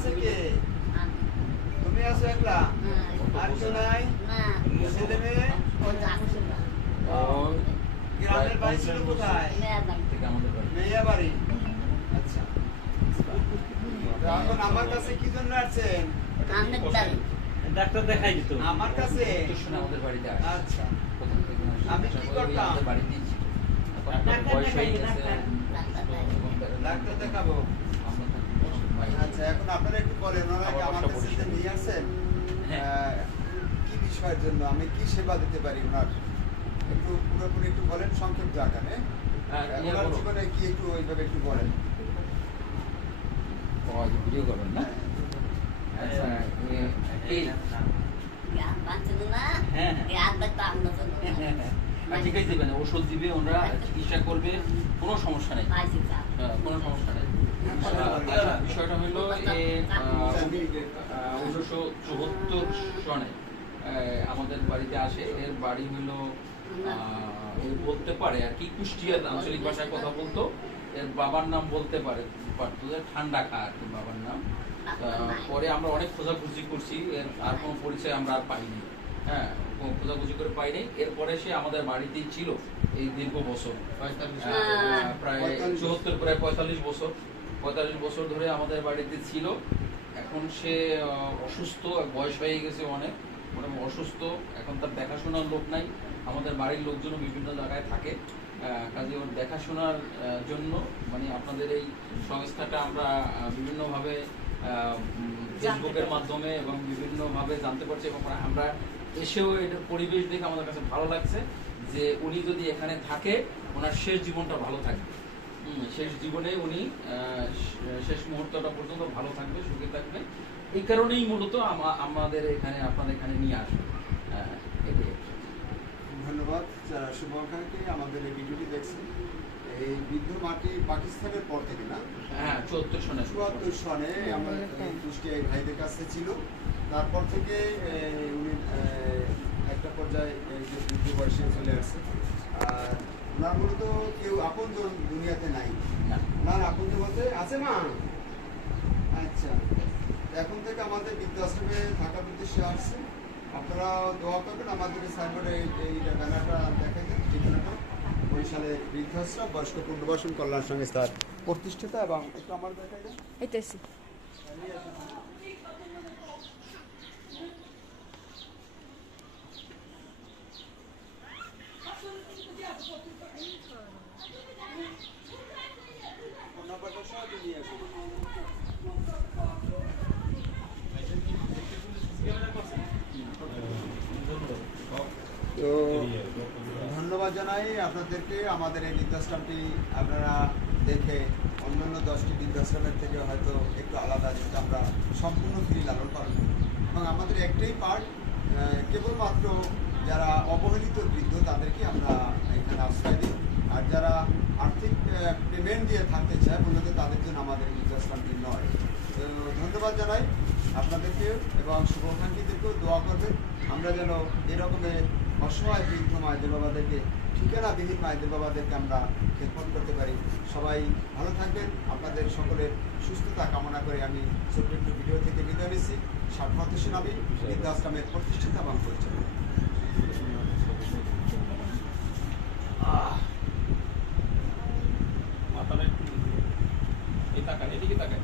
আছে কে? তুমি আছো একলা? আর কেউ নাই? ছেলে মেয়ে? গ্রামের বাড়ি ছিল কোথায়? মেয়া বাড়ি। আচ্ছা। তো এখন আমার কাছে কি জন্য আসছেন? ডাক্তার দেখাই দিত আমার কাছে? আমাদের বাড়িতে আচ্ছা। আমি কি করতাম? ডাক্তার দেখাবো। আচ্ছা, এখন আপনারা একটু বলেন, ওনাকে আমার কাছে যে নিয়ে আসেন কি বিষয়ের জন্য, আমি কি সেবা দিতে পারি ওনার? একটু পুরোপুরি একটু বলেন সংক্ষিপ্ত আকারে। ওনার জীবনে কি একটু ওইভাবে একটু বলেন। ভিডিও করবেন না? আচ্ছা, ঠিক আছে, ওষুধ দিবে, ওরা চিকিৎসা করবে, কোনো সমস্যা নেই, কোনো সমস্যা নেই। বিষয়টা হলো 1974 সনে আমাদের বাড়িতে আসে। এর বাড়ি হলো বলতে পারে আর কি কুষ্টিয়ার আঞ্চলিক ভাষায় কথা বলতো। এর বাবার নাম বলতে পারতো ঠান্ডা খা আর কি বাবার নাম। পরে আমরা অনেক খোঁজাখুঁজি করছি, এর আর কোনো পরিচয় আমরা আর পাইনি। হ্যাঁ, কোনো খোঁজাখুঁজি করে পাইনি। এরপরে সে আমাদের বাড়িতেই ছিল এই দীর্ঘ বছর, প্রায় 74, প্রায় 45 বছর ধরে আমাদের বাড়িতে ছিল। এখন সে অসুস্থ, বয়স হয়ে গেছে অনেক, মানে অসুস্থ। এখন তার দেখাশোনার লোক নাই। আমাদের বাড়ির লোকজনও বিভিন্ন জায়গায় থাকে, কাজে ওর দেখাশোনার জন্য মানে আপনাদের এই সংস্থাটা আমরা বিভিন্নভাবে ফেসবুকের মাধ্যমে এবং বিভিন্নভাবে জানতে পারছি, এবং আমরা এসেও এটার পরিবেশ দেখে আমাদের কাছে ভালো লাগছে যে উনি যদি এখানে থাকে ওনার শেষ জীবনটা ভালো থাকবে। শেষ জীবনে উনি শেষ মুহূর্তটা পর্যন্ত ভালো থাকবে, সুখে থাকবে। এই কারণেই মূলত আমাদের এখানে আপনাদের এখানে নিয়ে আসবে। এটাই। ধন্যবাদ যারা শুভাকাঙ্ক্ষী আমাদের এই ভিডিওটি দেখছেন। এই বৃদ্ধ মাটি পাকিস্তানের পর থেকে না? হ্যাঁ, 74 সনে আমার কুষ্টিয়া এই ভাইদের কাছে ছিল। তারপর থেকে উনি একটা পর্যায়ে এই যে বৃদ্ধ বয়সে চলে আসছে। আর ওনার মূলত কেউ আপনজন দুনিয়াতে নাই। ওনার আপনজন বলতে আছে মা? আচ্ছা, এখন থেকে আমাদের বৃদ্ধাশ্রমে থাকার উদ্দেশ্যে আসছে। আপনারা দোয়া করবেন। আমাদের সাইনবোর্ডে এই ব্যানারটা দেখা যায়, ঠিকানাটা বরিশালে বৃদ্ধাশ্রম বয়স্ক পুনর্বাসন কল্যাণ সংস্থার প্রতিষ্ঠাতা। এবং একটু আমার দেখা যায় এটাছি নাম্বারটা সহজে নিয়ে আসুন। তো ধন্যবাদ জানাই আপনাদেরকে। আমাদের এই বৃদ্ধাশ্রমটি আপনারা দেখে অন্যান্য 10টি বৃদ্ধাশ্রমের থেকে হয়তো একটু আলাদা, যেটা আমরা সম্পূর্ণ ফ্রি লালন পালন করি। এবং আমাদের একটাই পার্ট, কেবলমাত্র যারা অবহেলিত বৃদ্ধ তাদেরকে আমরা এখানে আশ্রয় দিই। আর যারা আর্থিক পেমেন্ট দিয়ে থাকতে চায় মূলত তাদের জন্য আমাদের বৃদ্ধাশ্রমটি নয়। তো ধন্যবাদ জানাই আপনাদেরকে এবং শুভাকাঙ্ক্ষীদেরকেও দোয়া করবেন আমরা যেন এরকমের অসহায় বৃদ্ধ মায়েদের বাবাদেরকে, ঠিকানাবিহীন মায়েদের বাবাদেরকে আমরা খেদমত করতে পারি। সবাই ভালো থাকবেন। আপনাদের সকলের সুস্থতা কামনা করে আমি ছোট্ট একটু ভিডিও থেকে বিদায় নিচ্ছি। সাফাত হোসেন আমি, বৃদ্ধাশ্রমের প্রতিষ্ঠাতা এবং পরিচালক। মাথাটা একটু এই তাকান, এদিকে তাকান।